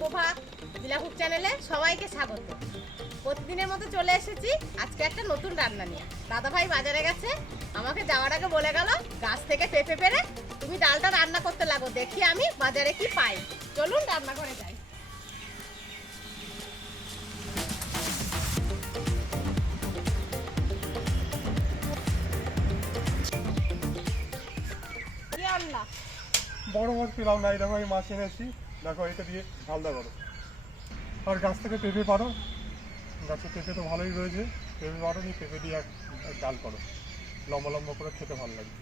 সুপ্রভাত দিলাকুক চ্যানেলে সবাইকে স্বাগত। প্রতিদিনের মতো চলে এসেছি আজকে একটা নতুন রান্না নিয়ে। দাদা ভাই বাজারে গেছে, আমাকে যাওয়ার আগে বলে গেল, গাছ থেকে পেঁপে পেরে তুমি ডালটা রান্না করতে লাগো, দেখি আমি বাজারে কি পাই। চলুন রান্না করে যাই বড় মাছ পেলাম না এরকম মাছ এনেছি। দেখো, এটা দিয়ে ঢালদা করো। আর গাছ থেকে পেঁপে পারো গাছে পেঁপে তো ভালোই রয়েছে। পেঁপে পারো নি পেঁপে দিয়ে এক ডাল করো। লম্বা লম্বা করে খেতে ভালো লাগে।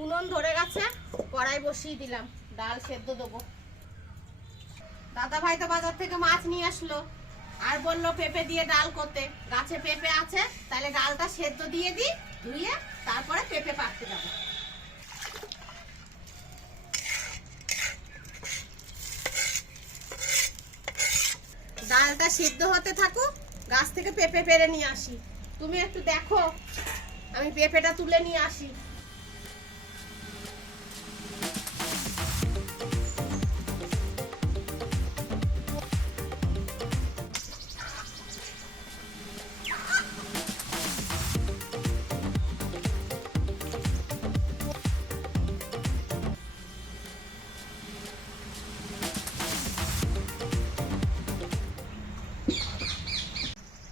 উনুন ধরে গেছে, কড়াই বসিয়ে দিলাম। ডাল সেদ্ধ দেবো। দাদা ভাই তো বাজার থেকে মাছ নিয়ে আসলো। আর বলল পেঁপে দিয়ে ডাল করতে। গাছে পেঁপে আছে, তাহলে ডালটা সেদ্ধ দিয়ে দিই, ধুয়ে তারপরে পেঁপে পাকতে যাব। ডালটা সিদ্ধ হতে থাকুক, গাছ থেকে পেঁপে পেরে নিয়ে আসি। তুমি একটু দেখো, আমি পেঁপেটা তুলে নিয়ে আসি।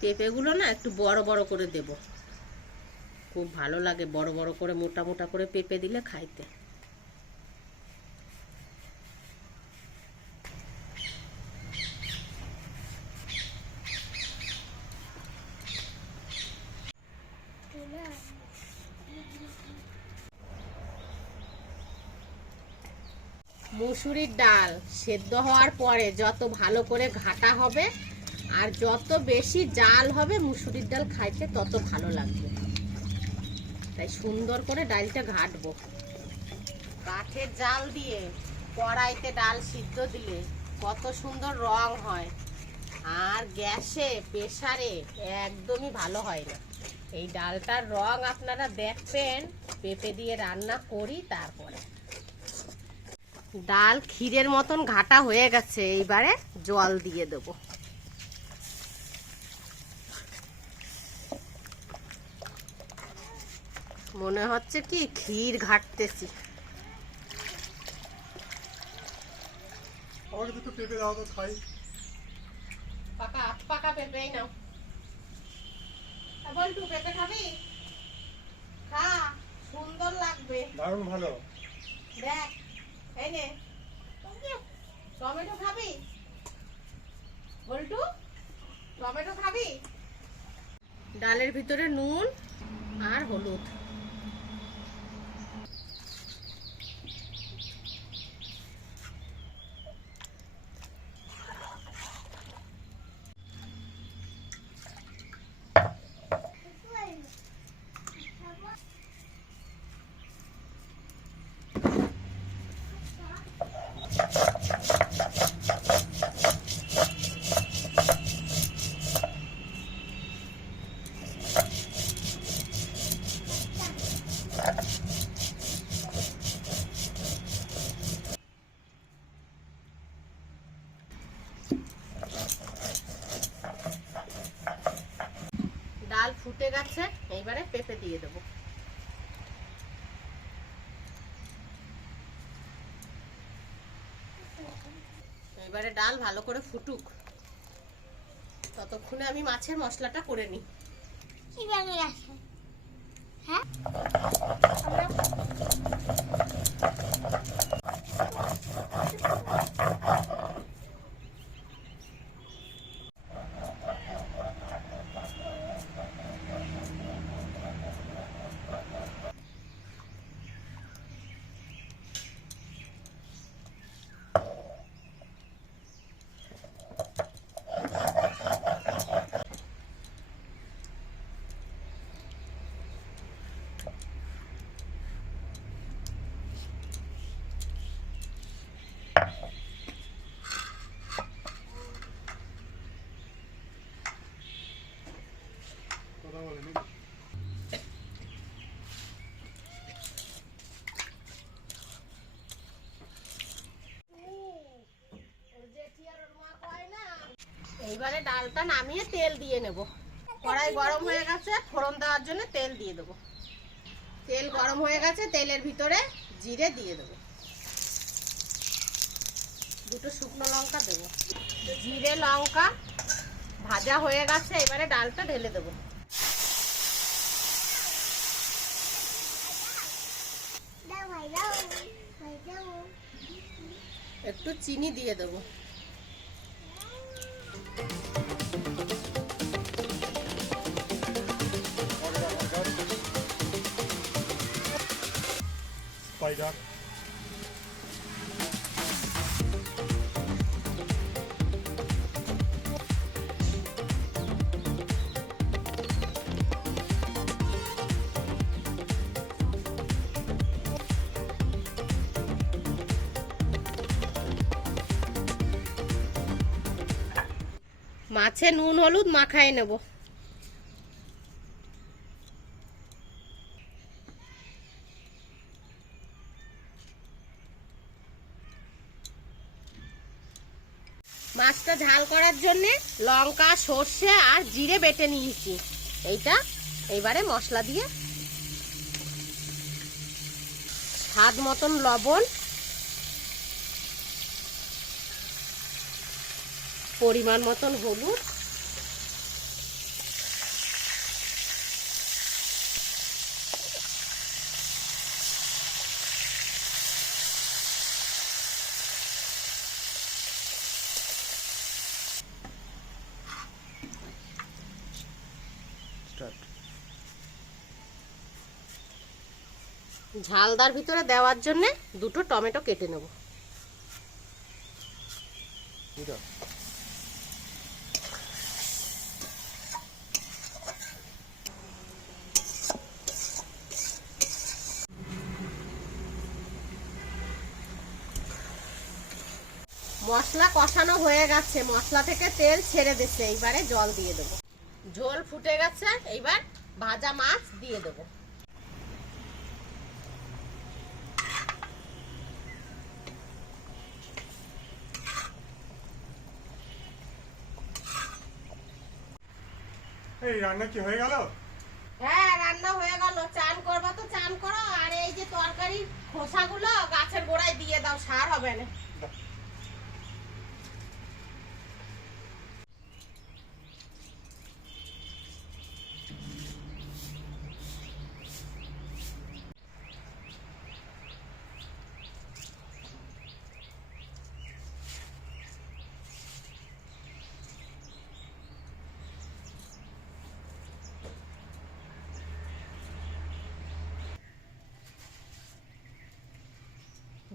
পেঁপেগুলো না একটু বড় বড় করে দেব। খুব ভালো লাগে বড় বড় করে, মোটা মোটা করে পেঁপে দিলে খাইতে। মুসুরির ডাল সেদ্ধ হওয়ার পরে যত ভালো করে ঘাটা হবে আর যত বেশি জাল হবে মুসুরির ডাল খাইতে তত ভালো লাগবে। তাই সুন্দর করে ডালটা ঘাটবো। কাঠের জাল দিয়ে কড়াইতে ডাল সিদ্ধ দিলে কত সুন্দর রং হয়। আর গ্যাসে, প্রেসারে একদমই ভালো হয় না। এই ডালটার রং আপনারা দেখবেন, পেঁপে দিয়ে রান্না করি তারপরে। ডাল ক্ষীরের মতন ঘাটা হয়ে গেছে, এইবারে জল দিয়ে দেবো। মনে হচ্ছে কি ক্ষীর ঘাটতেছি। আমাকে দুটো পেঁপে দাও তো খাই। পাকা পাকা পেঁপেই নাও। বলটু পেঁপে খাবি? খা সুন্দর লাগবে। দারুণ ভালো। দেখ এই নে। টমেটো খাবি? বল্টু টমেটো খাবি? ডালের ভিতরে নুন আর হলুদ ডাল ফুটে গেছে এইবারে দিয়ে দেবো। এবারে ডাল ভালো করে ফুটুক। ততক্ষণে আমি মাছের মশলাটা করে নিই। কি ব্যাগে হ্যাঁ ডালটা নামিয়ে তেল দিয়ে নেব। কড়াই গরম হয়ে গেছে, ফোড়ন দেওয়ার জন্য তেল দিয়ে দেবো। তেল গরম হয়ে গেছে, তেলের ভিতরে জিরে দিয়ে দেবো। দুটো শুকনো লঙ্কা দেবো। জিরে লঙ্কা ভাজা হয়ে গেছে, এবারে ডালটা ঢেলে দেবো। একটু চিনি দিয়ে দেবো। স্পাইডার মাছে নুন হলুদ মাখায় নেব। মাছটা ঝাল করার জন্য লঙ্কা, সর্ষে আর জিরে বেটে নিয়েছি। এইটা এইবারে মশলা দিয়ে। স্বাদ মতন লবণ, পরিমাণ মতন হলুদ ঝালদার ভিতরে দেওয়ার জন্য দুটো টমেটো কেটে নেব। মশলা কষানো হয়ে গেছে। মশলা থেকে তেল ছেড়ে দিচ্ছে। এইবারে জল দিয়ে দেবো। ঝোল ফুটে গেছে। এইবার ভাজা মাছ দিয়ে দেবো। এই রান্না কি হয়ে গেল? হ্যাঁ রান্না হয়ে গেল। চান করব তো চান করো আর এই যে তরকারির খোসাগুলো গাছের গোড়ায় দিয়ে দাও সার হবে না।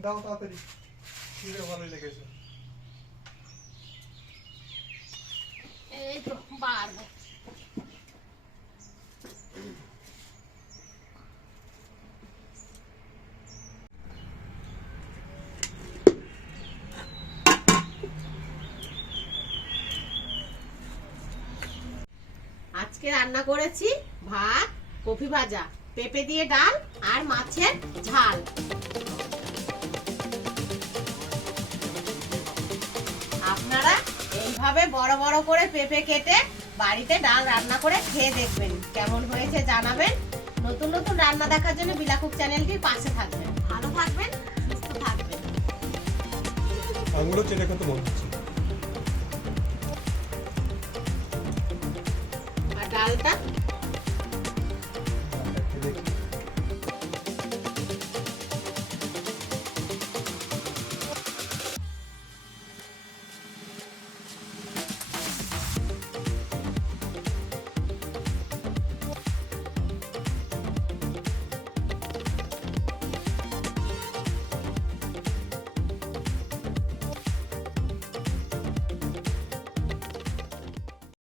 দাও তাড়াতাড়ি। খিদে ভালোই লেগেছে। আজকে রান্না করেছি ভাত, কফি ভাজা, পেঁপে দিয়ে ডাল আর মাছের ঝাল। এইভাবে বড় বড় করে পেঁপে কেটে বাড়িতে ডাল রান্না করে খেয়ে দেখবেন। কেমন হয়েছে জানাবেন। নতুন নতুন রান্না দেখার জন্য বিলাকুক চ্যানেলটি পাশে থাকবেন। ভালো থাকবেন, সুস্থ থাকবেন। আঙুলো চেনে কত মন